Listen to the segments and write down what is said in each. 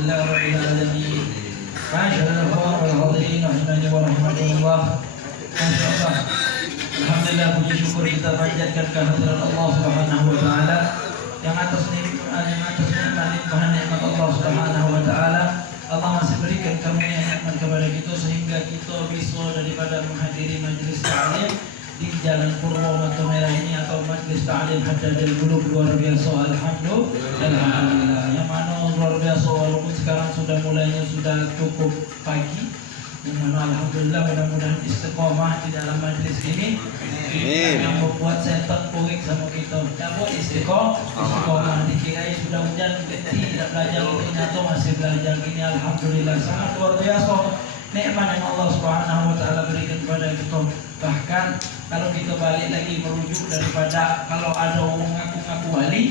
لله رب العالمين. معاشر الأخوان والحاضرين rahimani wa rahimakumullah. Masyaallah. Alhamdulillah, puji syukur kita panjatkan kehadiran Allah Subhanahu wa taala yang atas nikmat Allah Subhanahu wa taala. Allah masih berikan karunia nikmat kepada kita sehingga kita bisa daripada menghadiri majelis ta'lim di Jalan Purwo Batu Merah ini atau majelis ta'lim Haddadil Qulub. Luar biasa, alhamdulillah. Yang mana luar biasa walaupun sekarang sudah cukup pagi. Yang mana alhamdulillah mudah-mudahan istiqomah di dalam majelis ini yang membuat saya terpurik sama kita. Yang buat istiqomah dikira sudah hujan tidak belajar ini atau masih belajar ini, alhamdulillah sangat luar biasa nikmat yang Allah Subhanahu wa taala berikan kepada kita. Bahkan kalau kita balik lagi merujuk daripada kalau ada orang ngaku-ngaku wali,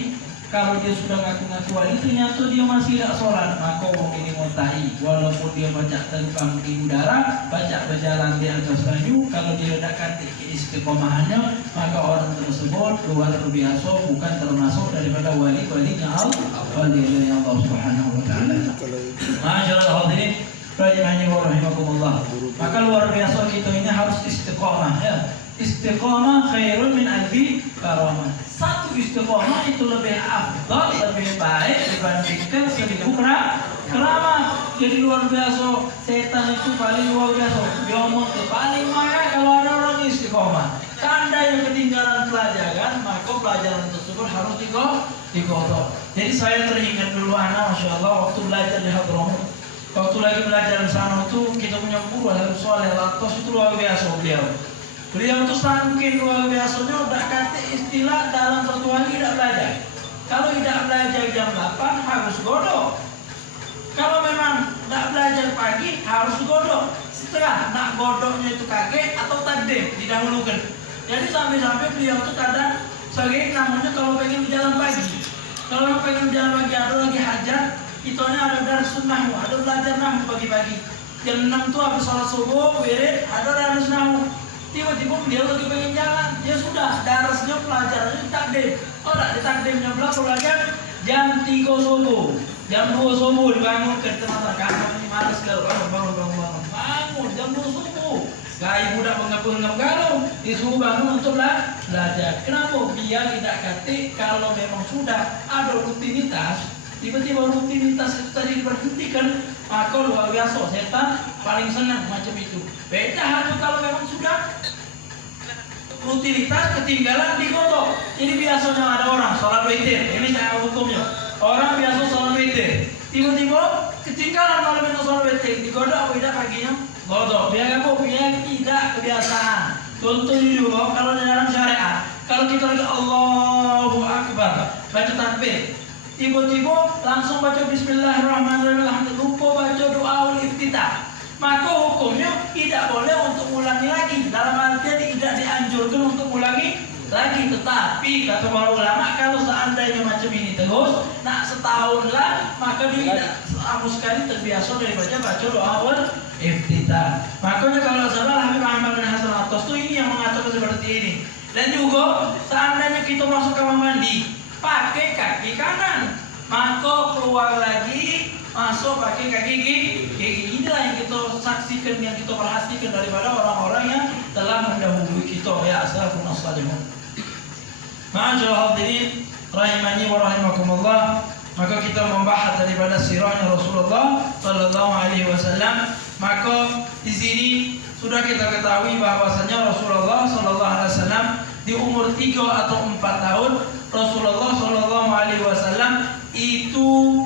kalau dia sudah ngaku-ngaku wali ternyata dia masih tidak sholat, maka orang ini montai. Walaupun dia banyak terbang di udara, banyak berjalan di atas kayu, kalau dia tidak kati istiqomahannya, maka orang tersebut luar biasa, bukan termasuk daripada wali-walinya Allah Subhanahu wa taala. Masyaallah hadirin rahimani wa rahimakumullah. Maka luar biasa kita ini harus istiqomah ya. Istiqomah khairun min alfi karamah. Satu istiqomah itu lebih afdal, lebih baik dibandingkan 1000 keramat. Jadi luar biasa, setan itu paling luar biasa. Dia omong paling marah kalau ada orang istiqomah. Tanda yang ketinggalan pelajaran, maka pelajaran tersebut harus digodok. Jadi saya teringat dulu anak, masya Allah, waktu belajar di Hadramut. Waktu lagi belajar di sana itu kita punya guru Habib Soleh Latos, itu luar biasa Beliau itu saking luar biasanya udah kata istilah dalam satu hari tidak belajar. Kalau tidak belajar jam 8 harus godok. Kalau memang tidak belajar pagi harus godok. Setelah nak godoknya itu kaget atau takdim didahulukan. Jadi sampai-sampai beliau itu kadang sebagai namanya kalau pengen berjalan pagi. Kalau pengen berjalan pagi ada lagi hajat, itunya ada dari sunnah, ada belajar nahu pagi-pagi. Jam 6 tuh habis sholat subuh, wirid, ada dari nahu. Tiba-tiba dia lagi pengen jalan, dia sudah darasnya pelajarannya ditakdim. Oh tak ditakdimnya belajar jam 3 subuh, jam 2 subuh dibangun ke teman kamu ini malas kalau bangun jam 2 subuh. Gaya budak mengepung galau disuruh bangun untuk belajar. Kenapa? Biar tidak kati kalau memang sudah ada rutinitas, tiba-tiba rutinitas itu tadi diberhentikan, maka luar biasa setan paling senang macam itu. Beda halnya kalau memang sudah rutinitas ketinggalan digodok. Jadi biasanya ada orang sholat witir, ini saya hukumnya. Orang biasa sholat witir, tiba-tiba ketinggalan malam itu sholat witir, digodok tidak paginya godok. Biar apa? Biar tidak kebiasaan. Contohnya juga kalau di dalam syariat, kalau kita lagi Allahu Akbar, baca takbir, tiba-tiba langsung baca Bismillahirrahmanirrahim, lupa baca doa iftitah, maka hukumnya tidak boleh untuk ulangi lagi. Dalam artian tidak dianjurkan untuk ulangi lagi. Tetapi kata para ulama, kalau seandainya macam ini terus, nak setahun lah, maka dia tidak sama sekali terbiasa daripada baca doa iftitah. Makanya kalau salah Habib Ahmad bin Hasan Atos itu ini yang mengatakan seperti ini. Dan juga seandainya kita masuk kamar mandi pakai kaki kanan, maka keluar lagi masuk pakai kaki kiri. Inilah yang kita saksikan, yang kita perhatikan daripada orang-orang yang telah mendahului kita, ya asrafun as-salihun. Ma'asyiral hadirin rahimani wa rahimakumullah. Maka kita membahas daripada sirahnya Rasulullah sallallahu alaihi wasallam. Maka di sini sudah kita ketahui bahwasanya Rasulullah sallallahu alaihi wasallam di umur 3 atau 4 tahun Rasulullah sallallahu alaihi wasallam itu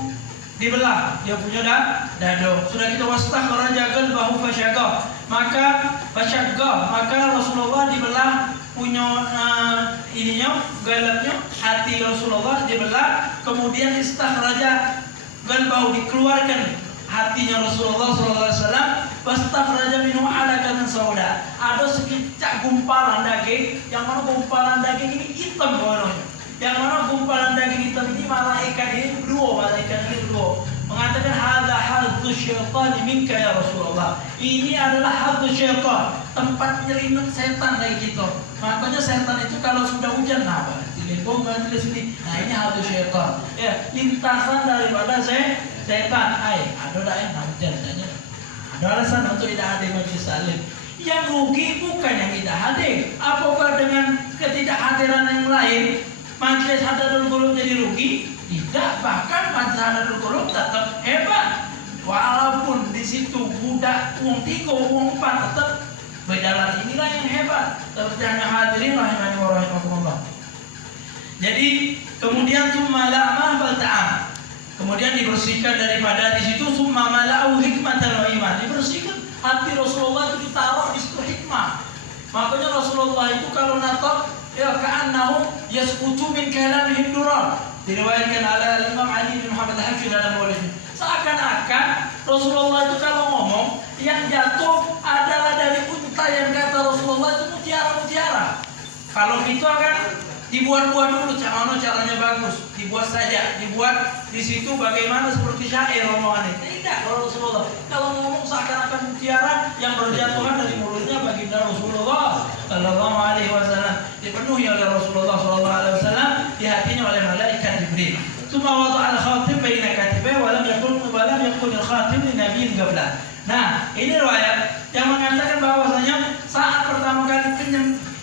dibelah, dia punya dada. Sudah kita wastakhraja qalbahu fasyaqqa, maka Rasulullah dibelah punya ininya, galaknya, hati Rasulullah dibelah, kemudian istakhraja qalbahu, dikeluarkan hatinya Rasulullah sallallahu alaihi wasallam, wastakhraja minhu 'alaqatan sauda. Ada sekicak gumpalan daging, yang mana gumpalan daging ini hitam warnanya. Yang mana gumpalan daging hitam ini malaikat ini berdua mengatakan hadza hadzu syaitan minka ya Rasulullah. Ini adalah hadzu syaitan, tempat nyelinap setan kayak gitu. Makanya setan itu kalau sudah hujan di sini. Nah ini hadzu syaitan. Ya, lintasan daripada setan, ada namjan saja. Ada alasan untuk tidak hadir majelis taklim. Yang rugi bukan yang tidak hadir. Apakah dengan ketidakhadiran yang lain majelis Hadarul Qulub jadi rugi? Tidak, bahkan majelis Hadarul Qulub tetap hebat. Walaupun di situ budak uang 3, uang 4 tetap berjalan. Inilah yang hebat. Seperti yang hadirin rahimani wa rahimakumullah. Jadi kemudian summa la'ma bal ta'am. Kemudian dibersihkan daripada di situ summa mala'u hikmatan wa iman. Dibersihkan hati Rasulullah itu ditaruh di situ hikmah. Makanya Rasulullah itu kalau nataq ya ka'annahu yasqutu min kalamihim duran. Diriwayatkan oleh Imam Ali bin Muhammad al-Hafiz dalam Maulidnya. Seakan-akan Rasulullah itu kalau ngomong yang jatuh adalah dari unta yang kata Rasulullah itu mutiara-mutiara. Kalau itu akan dibuat-buat dulu caranya bagus, dibuat saja, dibuat di situ bagaimana seperti syair omongannya. Tidak, kalau Rasulullah kalau ngomong seakan-akan mutiara yang berjatuhan dari mulutnya baginda Rasulullah Sallallahu Alaihi Wasallam, dipenuhi oleh Rasulullah Sallallahu Alaihi Wasallam, di hatinya oleh malaikat Jibril. Tsumma wada'a al-khatim baina katibai wa lam yakun al-khatim li nabiyyin qabla. Nah, ini riwayat yang mengatakan bahwasanya saat pertama kali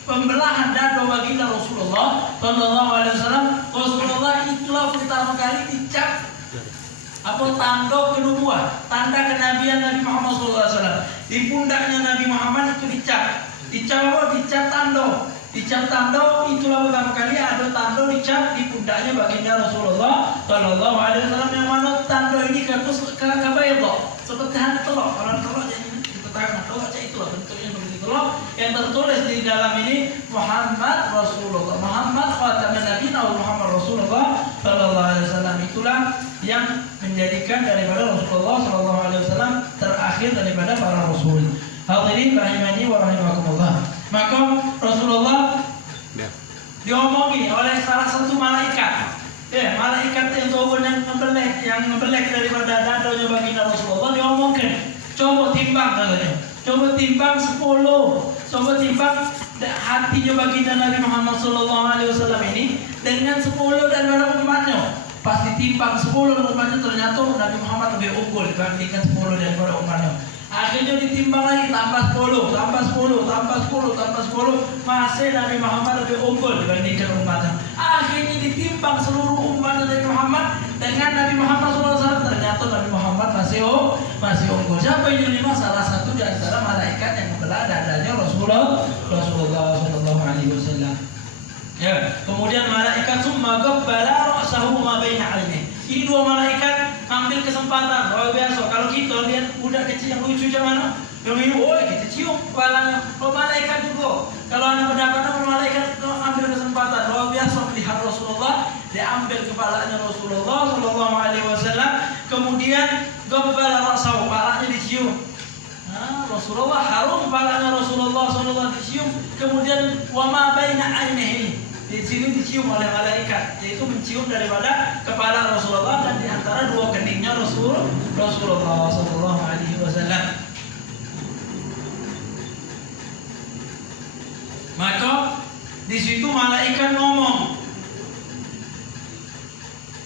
pembelahan dada baginda Rasulullah Sallallahu Alaihi Wasallam, Rasulullah itulah pertama kali dicap tanda kenubuah, tanda kenabian Nabi Muhammad Sallallahu Alaihi Wasallam. Di pundaknya Nabi Muhammad itu dicap tanda. Dicap tanda itulah pertama kali ada tanda dicap di pundaknya baginda Rasulullah Sallallahu Alaihi Wasallam, yang mana tanda ini kabaydo seperti hanya telur. Kalau telur jadi ditetapkan telur itu bentuknya seperti telur yang tertulis di dalam ini Muhammad Rasulullah, Muhammad khataman Nabi Muhammad Rasulullah Sallallahu Alaihi Wasallam. Itulah yang menjadikan daripada Rasulullah Sallallahu Alaihi Wasallam terakhir daripada para rasul. Hadirin rahimani wa rahimakumullah. Maka Rasulullah diomongi oleh salah satu malaikat. Malaikat yang ngebelek daripada dadanya baginda Rasulullah diomongkan. Coba timbang katanya. Coba timbang 10. Coba timbang hatinya baginda Nabi Muhammad Sallallahu Alaihi Wasallam ini dengan 10 daripada umatnya. Pas ditimbang 10 umatnya ternyata Nabi Muhammad lebih unggul dibandingkan 10 daripada umatnya. Akhirnya ditimbang lagi tambah 10, masih Nabi Muhammad lebih unggul dibandingkan umatnya. Akhirnya ditimbang seluruh umat Nabi Muhammad dengan Nabi Muhammad SAW, ternyata Nabi Muhammad masih unggul. Siapa yang diterima? Salah satu di antara malaikat yang membelah dadanya Rasulullah Sallallahu Alaihi Wasallam. Ya, kemudian malaikat summa qabbala ra'sahu ma baina 'ainaihi. Ini dua malaikat ambil kesempatan. Luar biasa. Kalau kita lihat budak kecil yang lucu macam mana, yang ini, kita cium kepalanya. Kalau malaikat juga. Kalau anak pendapatan malaikat ambil kesempatan. Luar biasa melihat Rasulullah, dia ambil kepalanya Rasulullah Sallallahu Alaihi Wasallam. Kemudian qabbala ra'sahu, kepalanya dicium. Rasulullah harum kepalanya Rasulullah Sallallahu dicium. Kemudian wa ma baina 'ainaihi. Di sini dicium oleh malaikat, yaitu mencium daripada kepala Rasulullah dan di antara dua keningnya Rasulullah Sallallahu Alaihi Wasallam. Maka di situ malaikat ngomong,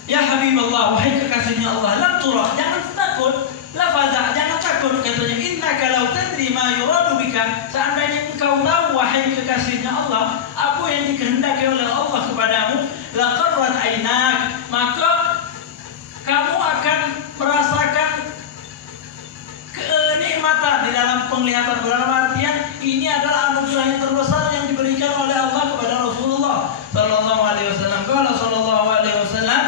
ya Habibullah, wahai kekasihnya Allah, lam turah, jangan takut, la faza, jangan takut, katanya, innaka law tadri ma yuradu bika, seandainya engkau tahu wahai kekasihnya Allah apa yang dikehendaki oleh Allah kepadamu, la qarrat ainak, maka kamu akan merasakan kenikmatan di dalam penglihatan. Dalam artian ini adalah anugerah yang terbesar yang diberikan oleh Allah kepada Rasulullah Sallallahu Alaihi Wasallam. Qala Sallallahu Alaihi Wasallam,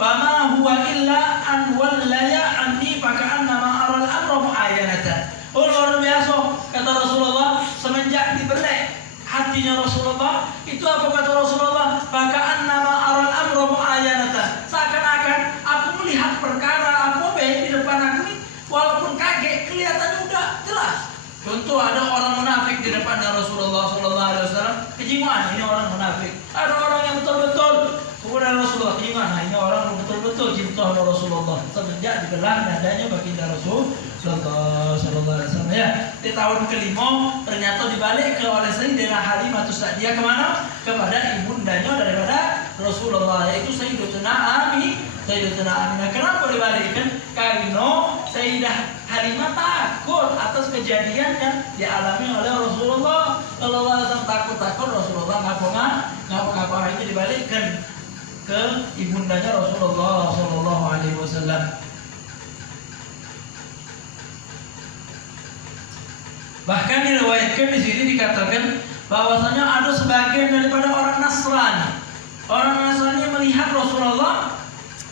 fama huwa illa an wallaya anni faka'annama aral amra mu'ayyanatan. Oh, luar biasa, kata Rasulullah, semenjak dibelek hatinya Rasulullah, itu apa kata Rasulullah? Faka'annama aral amra mu'ayyanatan. Seakan-akan aku melihat perkara apa di depan aku ini, walaupun kaget, kelihatannya udah jelas. Contoh, ada orang munafik di depannya Rasulullah Sallallahu Alaihi Wasallam, kejiwaan ini orang munafik. Ada orang yang betul-betul kemudian Rasulullah kejiwaan, ini orang betul-betul cinta sama Rasulullah. Semenjak dibelah dadanya baginda Rasulullah Sallallahu Alaihi Wasallam. Ya, di tahun kelima ternyata dibalik oleh Sayyidah Halimah Sa'diyah kemana? Kepada ibundanya daripada Rasulullah, yaitu Sayyidatuna Aminah. Kenapa dibalikkan? Karena Sayyidah Halimah takut atas kejadian yang dialami oleh Rasulullah. Kalau Allah takut Rasulullah ngapa itu dibalikkan ke ibundanya Rasulullah Shallallahu Alaihi Wasallam. Bahkan diriwayatkan di sini dikatakan bahwasanya ada sebagian daripada orang Nasrani. Orang Nasrani melihat Rasulullah,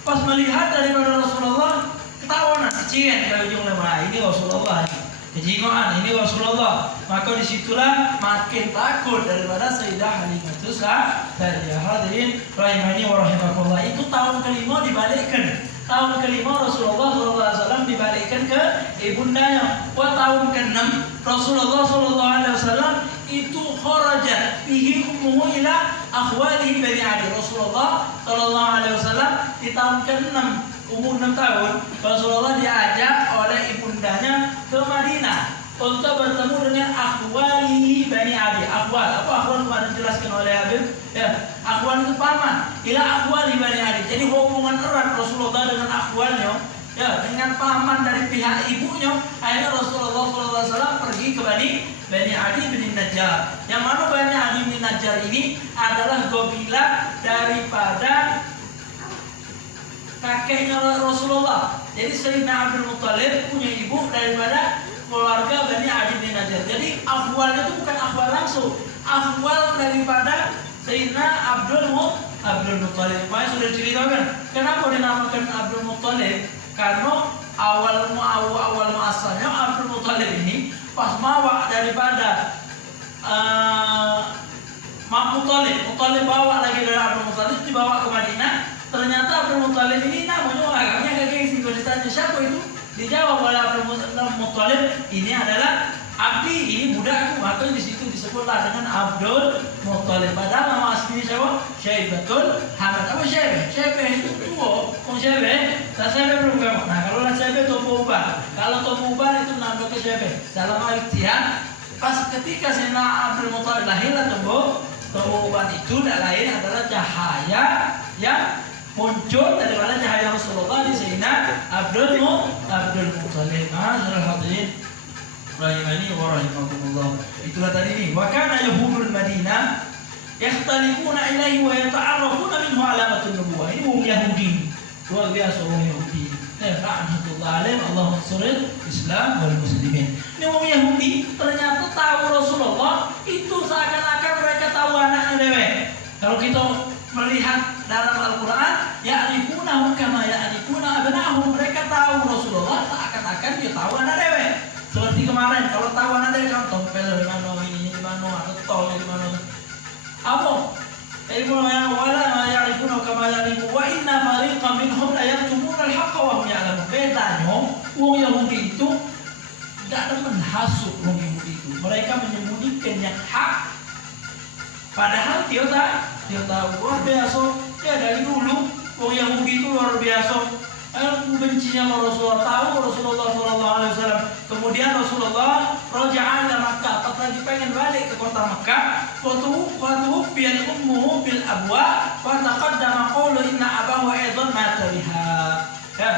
pas melihat daripada Rasulullah ketahuan cien kalau ujung nama ini Rasulullah, kejingoan ini Rasulullah. Maka disitulah makin takut daripada Sayyidah Halimah itu dari hadirin rahimani wa rahimakumullah. Itu tahun kelima dibalikkan. Tahun kelima Rasulullah SAW dibalikkan ke ibundanya. Tahun ke-6 Rasulullah SAW itu kharajat bihi ummuhu ila akhwalihi bani Ali. Rasulullah SAW di tahun ke-6 umur 6 tahun Rasulullah diajak oleh ibundanya ke Madinah untuk bertemu dengan akhwalihi bani Abi. Akhwal, apa akhwal kemarin dijelaskan oleh Habib? Ya, akhwal itu paman. Ila akhwalihi bani Abi. Jadi hubungan erat Rasulullah dengan akhwalnya, ya, dengan paman dari pihak ibunya. Akhirnya Rasulullah SAW pergi ke Bani Adi bin Najjar. Yang mana Bani Adi bin Najjar ini adalah gobilah daripada kakeknya Rasulullah. Jadi Sayyidina Abdul Muttalib punya ibu daripada keluarga Bani Adi bin Najjar. Jadi akhwal itu bukan akhwal langsung, akhwal daripada Sayyidina Abdul Muttalib. Makanya sudah ceritakan kenapa dinamakan Abdul Muttalib, karena awal asalnya Abdul Muttalib ini pas mawa daripada Muttalib bawa lagi dari Abdul Muttalib dibawa ke Madinah. Ternyata Abdul Muttalib ini namanya agamanya kayak gengsi. Kalau ditanya siapa itu, dijawab oleh Abdul Muttalib, ini adalah abdi, ini budakku. Maka di situ disebutlah dengan Abdul Muttalib. Padahal nama aslinya siapa? Syaibatul Hamad. Apa Syaibah? Syaibah itu tua. Kong Syaibah? Tak Syaibah belum kamu. Nah kalau lah Syaibah Topo Ubar. Kalau Topo Ubar itu nama ke Syaibah. Dalam al-Iqtihad, pas ketika Sayyidina Abdul Muttalib lahirlah Topo Ubar itu tidak lain adalah cahaya yang muncul daripada cahaya Rasulullah di Sayyidina Abdul Muttalib. Ma'asyiral hadirin rahimani wa rahimakumullah. Itulah tadi nih. Wa kana yahudul Madinah yakhtalifuna ilaihi wa yata'arrafuna minhu alamatun nubuwah. Ini wong Yahudi. Luar biasa wong Yahudi. Rahmatullah alaihim, Allah mansuril Islam wal muslimin. Ini wong Yahudi ternyata tahu Rasulullah itu seakan-akan mereka tahu anaknya dewe. Kalau kita melihat dalam Al-Quran, ya'rifunahum kama ya'rifuna abna'ahum. Mereka tahu Rasulullah seakan-akan dia tahu anak dewe. Seperti kemarin, kalau tahu anak dewe kan tompel di mana, ini di mana, atau tol di mana. Apa? Ilmu yang wala ya'rifuna kama ya'rifu wa inna fariqan minhum la yaktumuna al-haqqa wa hum ya'lamun. Bedanya, wong Yahudi itu tidak ada menghasut wong Yahudi itu. Mereka menyembunyikan yang hak. Padahal dia tahu luar biasa. Ya dari dulu wong Yahudi itu luar biasa. Bencinya sama Rasulullah, tahu Rasulullah SAW. Kemudian Rasulullah raja'a ila Makkah, pas lagi pengen balik ke kota Makkah. Waktu biar ummuhu bil abwa, wa taqaddama qawlu inna abahu aidan mata biha. Ya.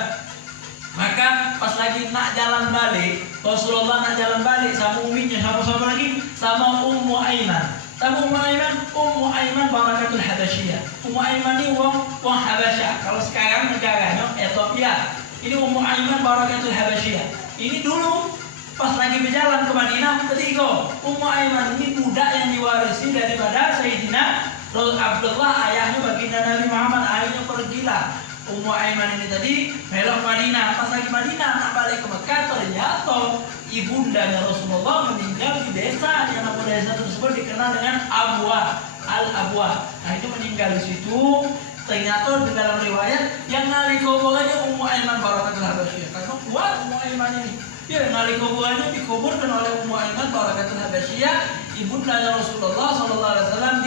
Maka pas lagi nak jalan balik, Rasulullah nak jalan balik sama uminya, sama lagi sama Ummu Aiman. Tahu Ummu Aiman Barakatul Habasyiyah. Ummu Aiman ini wong Habasyah. Kalau sekarang negaranya Ethiopia. Ini Ummu Aiman Barakatul Habasyiyah. Ini dulu pas lagi berjalan ke Madinah ketika Ummu Aiman ini budak yang diwarisi daripada Sayyidina Abdullah, ayahnya baginda Nabi Muhammad. Akhirnya pergilah Ummu Aiman ini tadi melok Madinah. Pas lagi Madinah nak balik ke Mekah, ternyata ibundanya Rasulullah meninggal di desa yang nama desa tersebut dikenal dengan Al-Abwa. Nah itu meninggal di situ. Ternyata di dalam riwayat yang ngali kuburannya Ummu Aiman Barakatul Habasyiyah. Karena kuat Ummu Aiman ini. Dia ngali kuburannya dikuburkan oleh Ummu Aiman Barakatul Habasyiyah, ibundanya Rasulullah SAW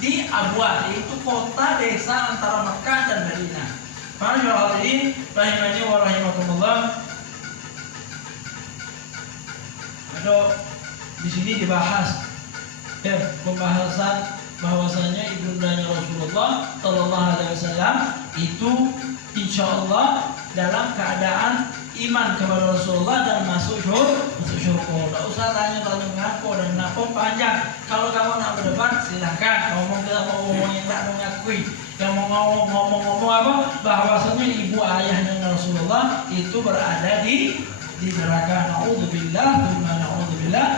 di Abwa, yaitu kota desa antara Mekah dan Madinah. Ma'asyiral hadirin rahimani wa rahimakumullah. Ada di sini dibahas ya pembahasan bahwasanya ibundanya Rasulullah Sallallahu Alaihi Wasallam itu insya Allah dalam keadaan iman kepada Rasulullah dan masuk syurga. Tidak usah tanya ngaku dan ngaku panjang. Kalau kamu nak berdebat silahkan ngomong yang tak mengakui. Yang mau ngomong apa? Bahwasanya ibu ayahnya Rasulullah itu berada di neraka. Naudzubillah, naudzubillah.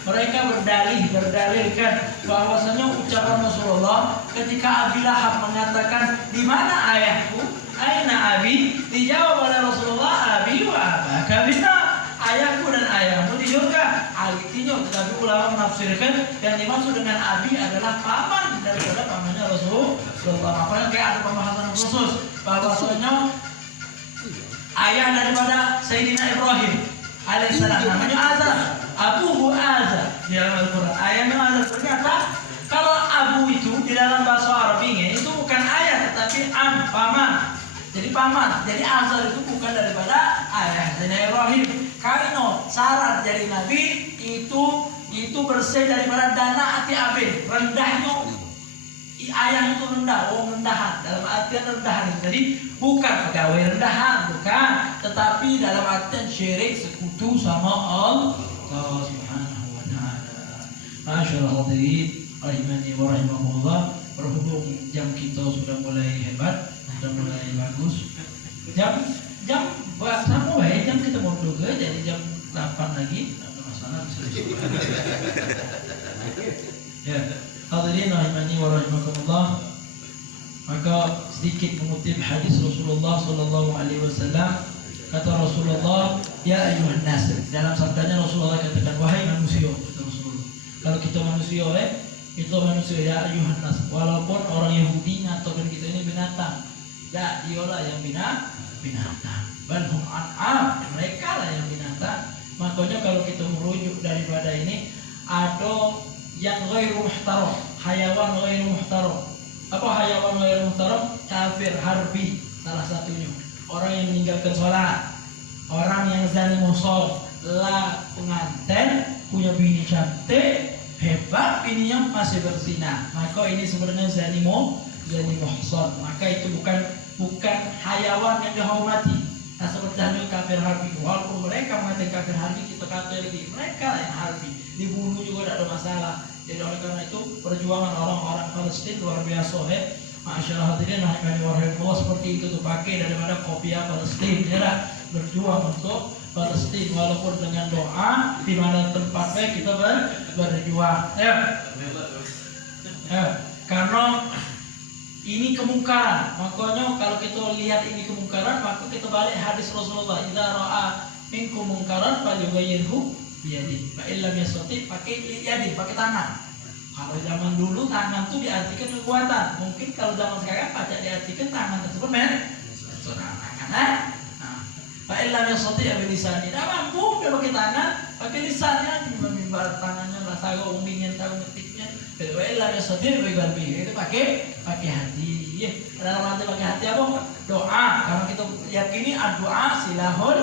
Mereka berdalilkan bahwasanya ucapan Rasulullah ketika Abi Lahab mengatakan di mana ayahku, aina abi, dijawab oleh Rasulullah, abi wa abaka finnar, ayahku dan ayahmu di surga. Artinya, tetapi ulama menafsirkan yang dimaksud dengan abi adalah paman daripada pamannya Rasulullah. Makanya kayak ada pembahasan khusus bahwasanya ayah daripada Sayyidina Ibrahim alaihissalam namanya Azar, abuhu Azar di dalam Al-Quran. Ayahnya Azar. Ternyata kalau abu itu di dalam bahasa Arabinya itu bukan ayah tetapi paman. Jadi paman. Jadi Azar itu bukan daripada ayah Sayyidina Ibrahim. Karena syarat jadi nabi itu bersih daripada dana ati abin, rendahnya ayah itu rendah, rendahan dalam artian rendahan. Jadi bukan pegawai rendahan, bukan, tetapi dalam artian syirik sekutu sama Allah Subhanahu wa taala. Masyaallah hadirin rahimani wa rahimakumullah, berhubung jam kita sudah mulai hebat, sudah mulai bagus. Jam buat sama jam kita mau dulu jadi jam 8 lagi, ada masalah bisa. Ya. Hadirin rahimani wa rahimakumullah, maka sedikit mengutip hadis Rasulullah sallallahu alaihi wasallam. Kata Rasulullah, ya ayuhan nas. Dalam sabdanya Rasulullah katakan, wahai manusia, kata Rasulullah. Kalau kita manusia itu manusia, ya ayuhan nas. Walaupun orang Yahudi ngatakan kita ini binatang, ya dialah yang binatang. Balhum an'am, mereka lah yang binatang. Makanya kalau kita merujuk daripada ini, ada yang ghairu muhtaram, hayawan ghairu muhtaram. Apa hayawan ghairu muhtaram? Kafir harbi salah satunya. Orang yang meninggalkan sholat, orang yang zani mushol, lah pengantin, punya bini cantik, hebat, bininya masih berzina. Maka ini sebenarnya zani muhson. Maka itu bukan hayawan yang dihormati. Nah, seperti halnya kafir harbi. Walaupun mereka mengatakan kafir harbi, kita kata lagi mereka yang harbi. Dibunuh juga tidak ada masalah. Jadi oleh karena itu perjuangan orang-orang Palestina luar biasa. Masyaallah hadirin rahimani wa rahimakumullah, seperti itu tuh pakai daripada kopiah Palestina ya, berjuang untuk Palestina walaupun dengan doa di mana tempatnya kita berjuang ya. Karena ini kemungkaran. Makanya kalau kita lihat ini kemungkaran, maka kita balik hadis Rasulullah, idza ra'a minkum mungkaran falyughayyirhu biyadihi fa illam yastati, pakai yadi, pakai tangan. Kalau zaman dulu tangan itu diartikan kekuatan. Mungkin kalau zaman sekarang pada diartikan tangan tersebut tangan. Fa illam yastati bilisan, tidak mampu dia pakai tangan, pakai lisannya, mimbar tangannya lah sago umbingin tahu ngetiknya. Wa illam yastati biqalbi, itu pakai hati. Dalam arti pakai hati apa? Doa. Karena kita yakini doa silahul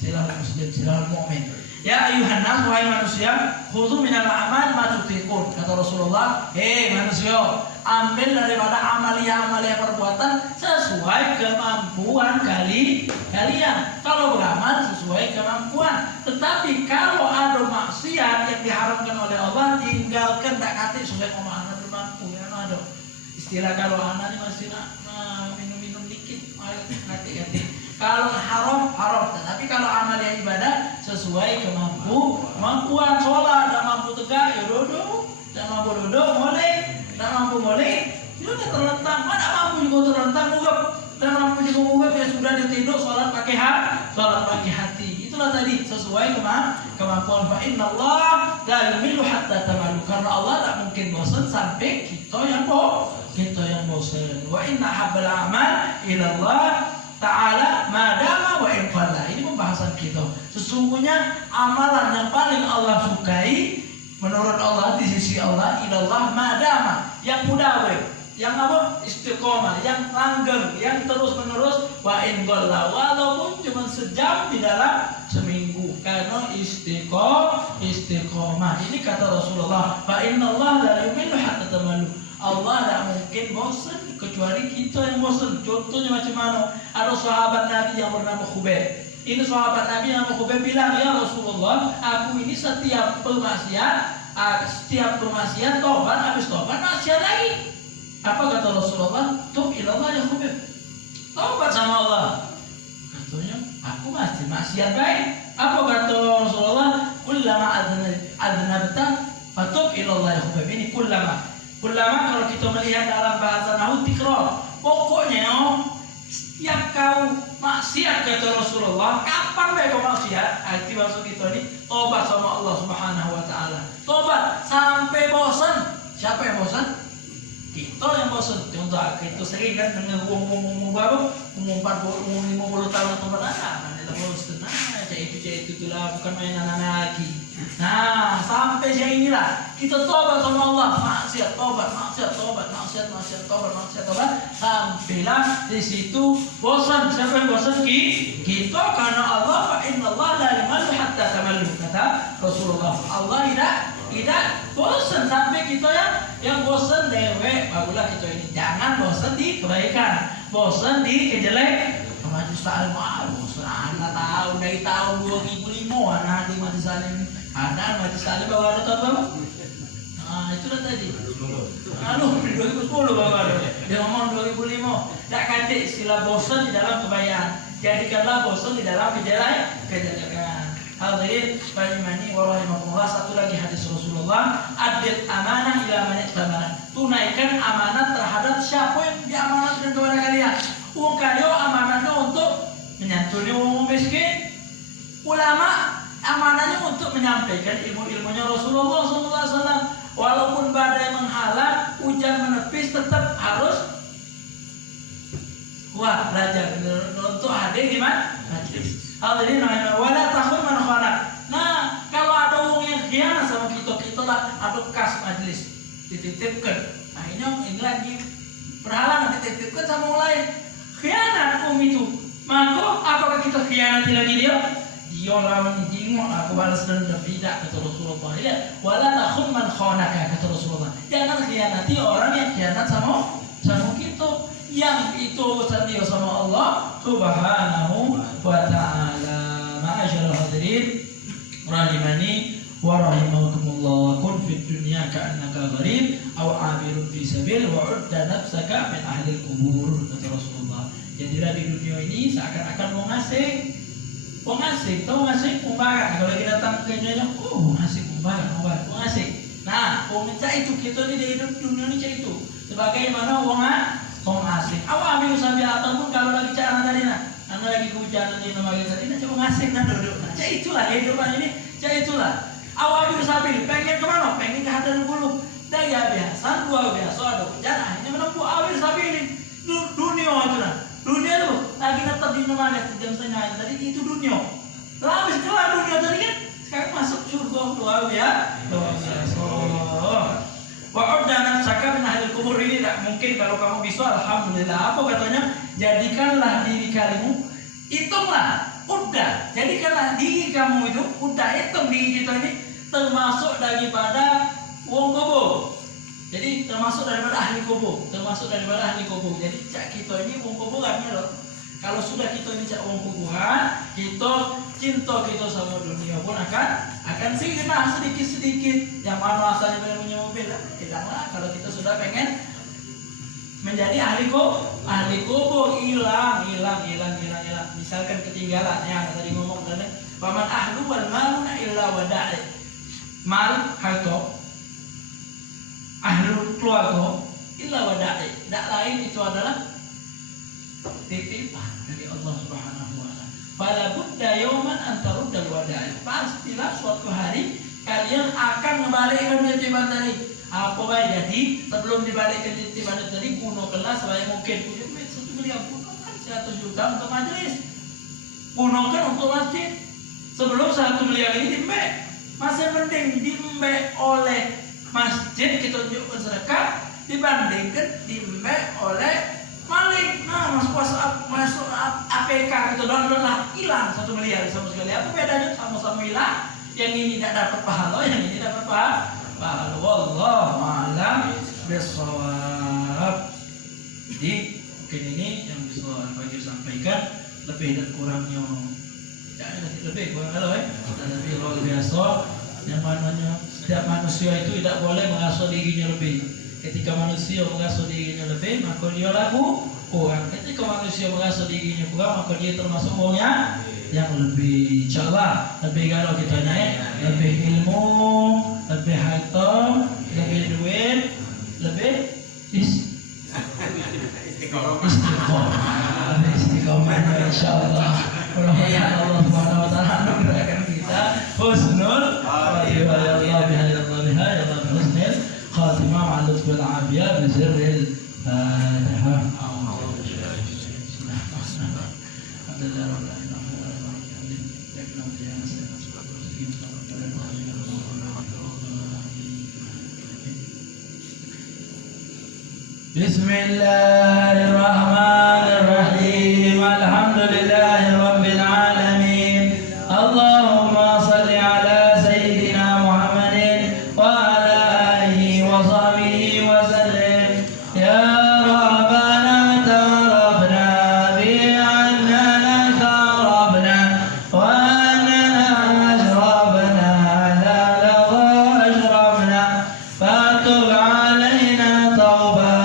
muslim, silahul mu'min. Ya ayuhan nas, wahai manusia, khudhu minal a'mal ma tutiqun. Kata Rasulullah, manusia, ambil daripada amalia-amalia perbuatan sesuai kemampuan kalian. Kalau beramal sesuai kemampuan. Tetapi kalau ada maksiat yang diharamkan oleh Allah, tinggalkan, tak kati sesuai kemampuan mampu. Ya ada istilah kalau anak ini masih minum dikit, hati-hati. Kalau haram, tapi kalau amalia ibadah sesuai kemampuan. Sholat, tak mampu tegak, ya duduk. Tak mampu duduk, boleh. Tak mampu boleh, ya udah terlentang. Mana mampu juga terlentang, tak mampu juga ya sudah ditidur, sholat pakai hati. Itulah tadi sesuai kemampuan. Fa innallaha la yumillu hatta tamalu. Karena Allah tak mungkin bosan sampai kita yang bosan. Wa inna habbal amal ilallah ta'ala madama wa inqalla. Ini pembahasan kita. Sesungguhnya amalan yang paling Allah sukai menurut Allah di sisi Allah ilallah madama, yang mudawim, yang apa? Istiqomah, yang langgeng, yang terus menerus, wa inqalla, walaupun cuma sejam di dalam seminggu. Karena istiqomah. Ini kata Rasulullah, fa innallaha la yumillu hatta tamalu. Allah tidak mungkin bosan kecuali kita yang bosan. Contohnya macam mana? Ada sahabat Nabi yang bernama Khubayb. Ini sahabat Nabi yang nama Khubayb bilang, ya Rasulullah, aku ini setiap bermaksiat tobat, habis tobat maksiat lagi. Apa kata Rasulullah? Tub ilallah ya Khubayb, tobat sama Allah. Katanya, aku masih maksiat baik. Apa kata Rasulullah? Kullama adnabta fatub ilallah ya Khubayb. Ini kullama kalau kita melihat dalam bahasa nahwu tikrar, pokoknya setiap kau maksiat kata Rasulullah, kapan baik kau maksiat? Arti maksud kita ini tobat sama Allah Subhanahu wa taala. Tobat sampai bosan. Siapa yang bosan? Kita yang bosan. Contoh kita sering kan dengan umum baru, umum 50 tahun atau berapa? Kita bosan. Nah, itu itulah bukan mainan lagi. Nah, sampai saya inilah kita tobat sama Allah, maksiat tobat, sampailah di situ bosan. Siapa yang bosan? Kita, karena Allah fa innallaha la yamallu hatta tamallu, kata Rasulullah. Allah tidak bosan sampai kita yang bosan dewe. Barulah kita ini jangan bosan di kebaikan, bosan di kejelek. Majlis Ta'lim bosan. Anak tahu dari tahun 2005 anak di Majlis Ta'lim. Ada Majlis Ta'lim bawa ada tahun berapa? Nah, itulah tadi. 2010 bawa. Dia ngomong 2005. Tak kata istilah bosan di dalam kebaikan. Jadikanlah bosan di dalam kejelekan. Hadirin rahimani wa rahimakumullah. Satu lagi hadis Rasulullah, adil amanah ila man i'tamana. Tunaikan amanat terhadap siapa yang diamanatkan kepada kalian. Uang kalian amanatnya untuk menyantuni orang miskin. Ulama amanahnya untuk menyampaikan ilmu-ilmunya Rasulullah SAW. Walaupun badai menghalang, hujan menepis, tetap harus kuat belajar untuk hadir di majlis. Hadirin wala takhun man khalaq. Nah, kalau ada orang yang khianat sama kita lah ada kas majlis dititipkan. Nah, ini lagi berhalangan dititipkan sama orang lain. Khianat itu. Maka apakah kita khianati lagi dia? Dia lawan jingok, aku balas dendam. Tidak, kata Rasulullah. Ya, wala takhun man khanaka, kata Rasulullah. Jangan khianati orang yang khianat sama kita. Yang itu urusan dia sama Allah Subhanahu wa ta'ala. Ma'asyarul hadirin rahimani wa rahimakumullah. Kun fid dunya ka'annaka gharib aw 'abirun fi sabil wa 'udda nafsaka min ahli kubur, kata Rasulullah. Jadilah di dunia ini seakan-akan mau ngasih. Tahu ngasih? Umpara. Kalau kita datang ke jalan, ngasih umpara. Ngasih. Nah, minta itu kita ini di hidup dunia ini itu. Sebagaimana wong ngasih. Awak ambil sambil ataupun kalau lagi cara tadi anda lagi kehujanan di nama kita tadi, coba ngasih duduk. Cak itulah kehidupan ini. Cak itulah. Awak ambil sambil pengen kemana? Pengen ke hadapan bulu. Daya biasa, dua biasa ada hujan. Ini menempuh ambil sambil ini. Dunia itu dunia tuh lagi tetap di mana jam setengah tadi itu dunia. Habis kelar dunia tadi kan sekarang masuk surga luar biasa. Wa'udda nafsaka min ahlil kubur. Ini tidak mungkin kalau kamu bisa. Alhamdulillah. Apa katanya? Jadikanlah diri kamu, hitunglah, udah. Jadikanlah diri kamu itu, udah hitung diri kita ini termasuk daripada wong kubur. Jadi termasuk daripada ahli kubur. Jadi cak kita ini wong kuburan loh. Kalau sudah kita ini cak wong kuburan, kita cinta kita sama dunia pun akan sirna sedikit. Yang mana asalnya punya mobil, hilanglah. Kalau kita sudah pengen menjadi ahli kubur, hilang. Misalkan ketinggalan, yang tadi ngomong tadi, paman ahlu wal maluna illa wada'i. Mal harta, ahlu keluarga illa wada'i. Tak lain itu adalah titipan dari Allah Subhanahu wa ta'ala. Fala budda yawman an taruddal wada'i. Pastilah suatu hari kalian akan membalikkan titipan tadi. Apa baik jadi sebelum dibalikkan titipan tadi, gunakanlah sebaik mungkin. Punya duit 1 miliar, gunakan 100 juta untuk majelis, gunakan untuk masjid. Sebelum 1 miliar ini dimbek, masih mending dimbek oleh masjid, kita tunjukkan sedekah, dibandingkan dimbek oleh maling. Nah, masuk APK gitu, download lah, hilang 1 miliar sama sekali. Apa bedanya? Sama-sama hilang. Yang ini tidak dapat pahala, yang ini dapat pahala. Wallahu a'lam bishawab. Jadi mungkin ini yang bisa Al-Fajir sampaikan, lebih dan kurangnya ya lebih kurang kalau dan lebih luar biasa. Yang mananya setiap manusia itu tidak boleh mengasuh dirinya lebih. Ketika manusia mengasuh dirinya lebih, maka dia laku kurang. Ketika manusia mengasuh dirinya kurang, maka dia termasuk maunya yang lebih. Insyaallah lebih kalau kita naik, lebih ilmu, lebih harta, lebih duit, lebih istiqomah, insyaallah. Mudah-mudahan Allah Subhanahu wa taala anugerahkan kita husnul khatimah ya Allah bihayyillah ya Allah husnul khatimah wa lutful afiyah bi sirril fatihah. Bismillahirrahmanirrahim. Alhamdulillahi rabbil alamin. Allahumma salli ala sayyidina Muhammadin wa ala alihi wa sahbihi wa sallim. Ya Rabbana tarafna bi annana tarafna wa annana ashrabna la ladha ashrabna fatub alayna tawbah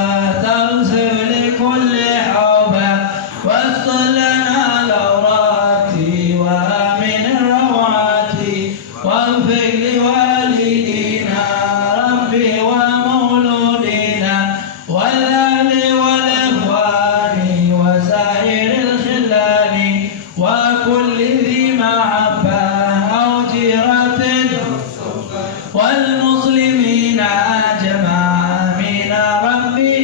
والمسلمين جميعا من ربي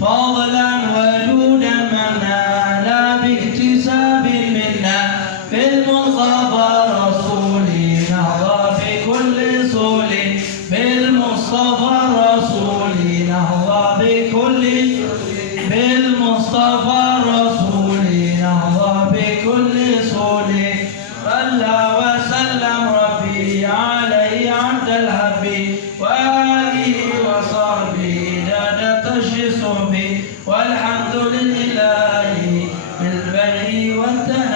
فضلا وجودا منا لا باكتساب منا بالمصطفى رسولي نهضى بكل سول بالمصطفى رسولي نهضى بكل بالمصطفى رسولي نهضى بكل سول صلى وسلم ربي عليه عبد الحبيب وآله وصحبه جادت الشصب والحمد لله بالبر والتهيئ